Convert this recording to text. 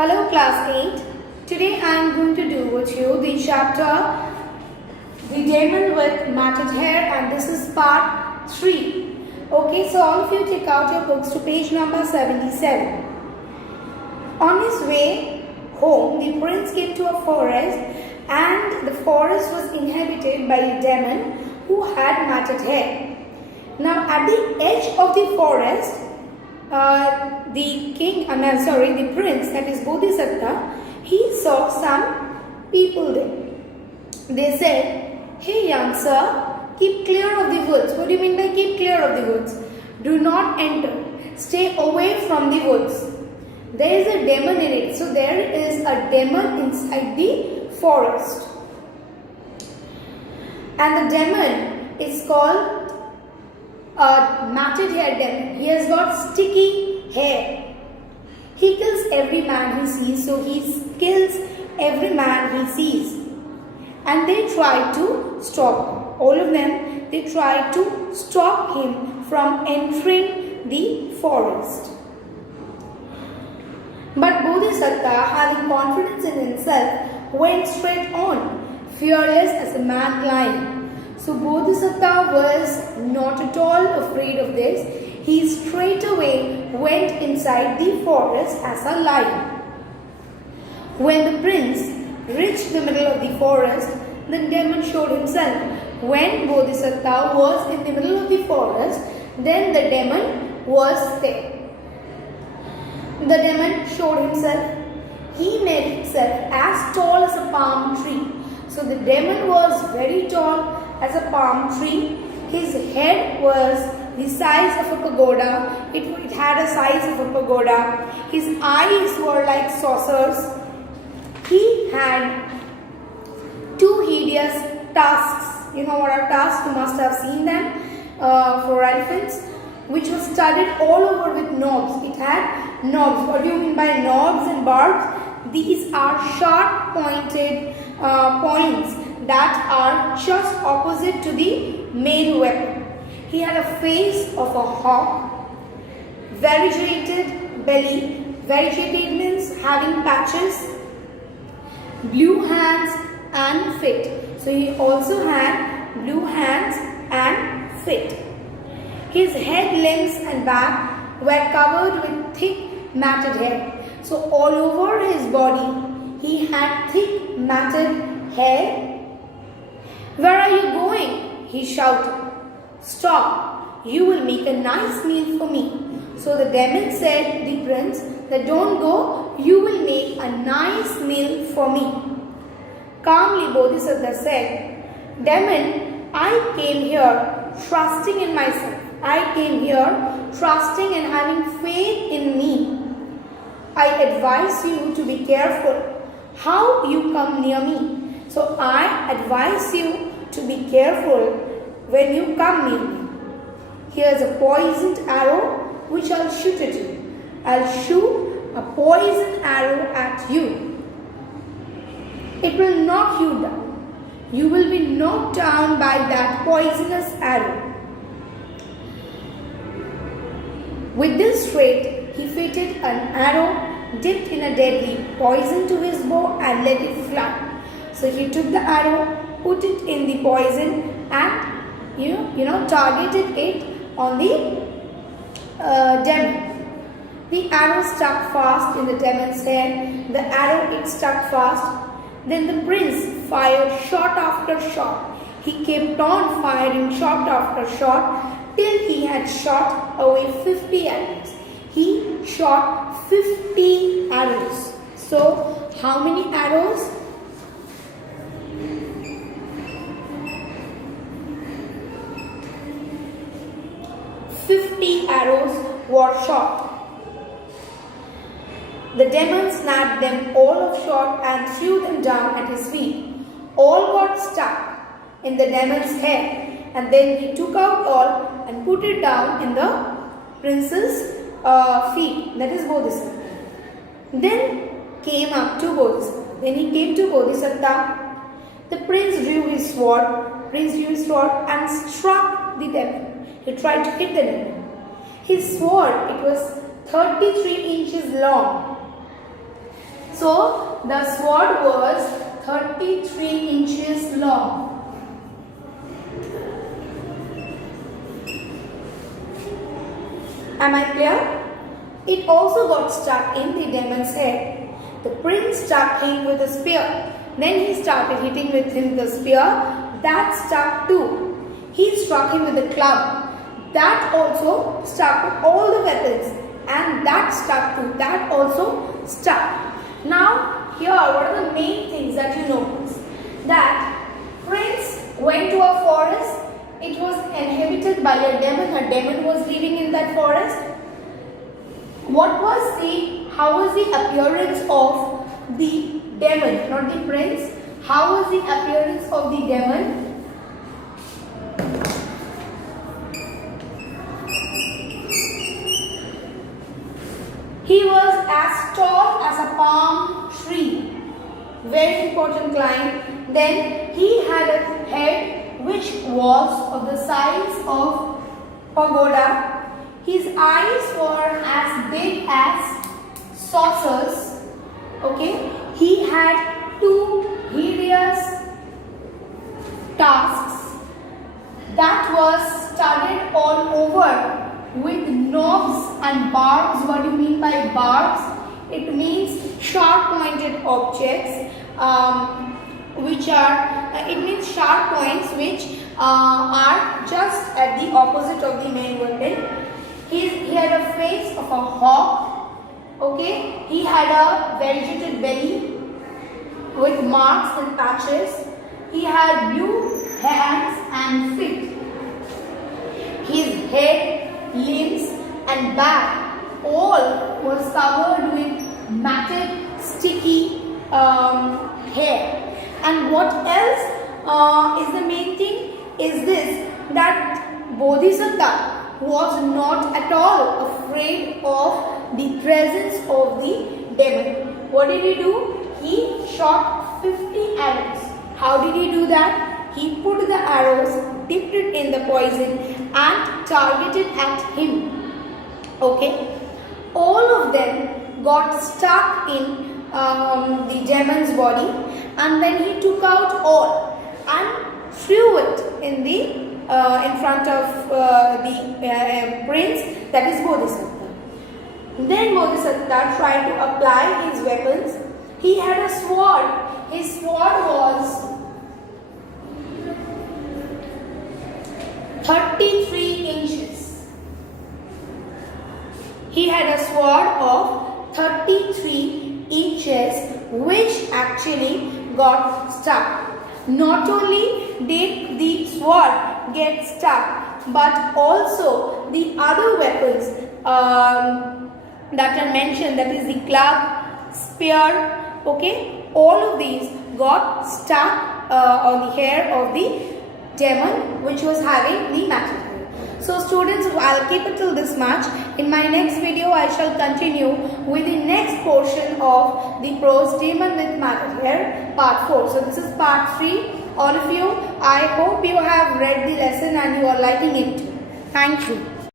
Hello class 8. Today I am going to do with you the chapter The Demon with Matted Hair, and this is part 3. Okay, so all of you take out your books to page number 77. On his way home, the prince came to a forest, and the forest was inhabited by a demon who had matted hair. Now at the edge of the forest, the prince, that is Bodhisattva, he saw some people there. They said, "Hey young sir, keep clear of the woods." What do you mean by keep clear of the woods? Do not enter. Stay away from the woods. There is a demon in it. So there is a demon inside the forest. And the demon is called a matted hair demon. He has got sticky hair. He kills every man he sees, so he kills every man he sees. And they try to stop him. All of them, they try to stop him from entering the forest. But Bodhisattva, having confidence in himself, went straight on, fearless as a mad lion. So Bodhisattva was not at all afraid of this. He straight away went inside the forest as a lion. When the prince reached the middle of the forest, the demon showed himself. When Bodhisattva was in the middle of the forest, then the demon was there. The demon showed himself. He made himself as tall as a palm tree. So the demon was very tall as a palm tree. His head was the size of a pagoda. It had a size of a pagoda. His eyes were like saucers. He had two hideous tusks. You know what are tusks? You must have seen them for elephants, which was studded all over with knobs. It had knobs. What do you mean by knobs and barbs? These are sharp pointed points that are just opposite to the main weapon. He had a face of a hawk, variegated belly. Variegated means having patches, blue hands and feet. So he also had blue hands and feet. His head, limbs and back were covered with thick matted hair. So all over his body he had thick matted hair. "Where are you going?" he shouted. "Stop, you will make a nice meal for me." So the demon said, the prince, that "Don't go, you will make a nice meal for me." Calmly Bodhisattva said, "Demon, I came here trusting in myself. I came here trusting and having faith in me. I advise you to be careful how you come near me. So I advise you to be careful when you come near me. Here's a poisoned arrow which I'll shoot at you. I'll shoot a poisoned arrow at you. It will knock you down. You will be knocked down by that poisonous arrow." With this trait, he fitted an arrow dipped in a deadly poison to his bow and let it fly. So he took the arrow, put it in the poison, and targeted it on the demon. The arrow stuck fast in the demon's head. The arrow stuck fast. Then the prince fired shot after shot. He kept on firing shot after shot till he had shot away 50 arrows. He shot 50 arrows. So how many arrows? 50 arrows were shot. The demon snapped them all off short and threw them down at his feet. All got stuck in the demon's head, and then he took out all and put it down in the prince's feet, that is Bodhisattva. Then came up to Bodhisattva. Then he came to Bodhisattva. The prince drew his sword and struck the demon. He tried to hit the demon. His sword, it was 33 inches long. So the sword was 33 inches long. Am I clear? It also got stuck in the demon's head. The prince struck him with a spear. Then he started hitting with him the spear. That stuck too. He struck him with a club. That also stuck with all the weapons. And that stuck too. That also stuck. Now, here what are the main things that you notice? That prince went to a forest. It was inhabited by a demon. A demon was living in that forest. How was the appearance of the demon, not the prince? How was the appearance of the demon? He was as tall as a palm tree. Very important line. Then he had a head which was of the size of pagoda. His eyes were as big as saucers. Okay. He had two hideous tusks that was studded all over with knobs and barbs. What do you mean by barbs? It means sharp-pointed objects, it means sharp points which are just at the opposite of the main weapon. He had a face of a hawk. Okay, he had a velveted belly with marks and patches. He had blue hands and feet. His head, limbs and back all was covered with matted, sticky hair. And what else is the main thing is this, that Bodhisattva was not at all afraid of the presence of the demon. What did he do? He shot 50 arrows. How did he do that? He put the arrows, dipped it in the poison and targeted at him. Okay. All of them got stuck in the demon's body, and then he took out all and threw it in front of the prince, that is Bodhisattva. Then Bodhisattva tried to apply his weapons. He had a sword. His sword was 33 inches. He had a sword of 33 inches which actually got stuck. Not only did the sword get stuck, but also the other weapons that are mentioned, that is the club, spear, okay, all of these got stuck on the hair of the demon which was having the matted hair. So students, I'll keep it till this much. In my next video, I shall continue with the next portion of the prose demon with matted hair, part 4. So this is part 3. All of you, I hope you have read the lesson and you are liking it. Thank you.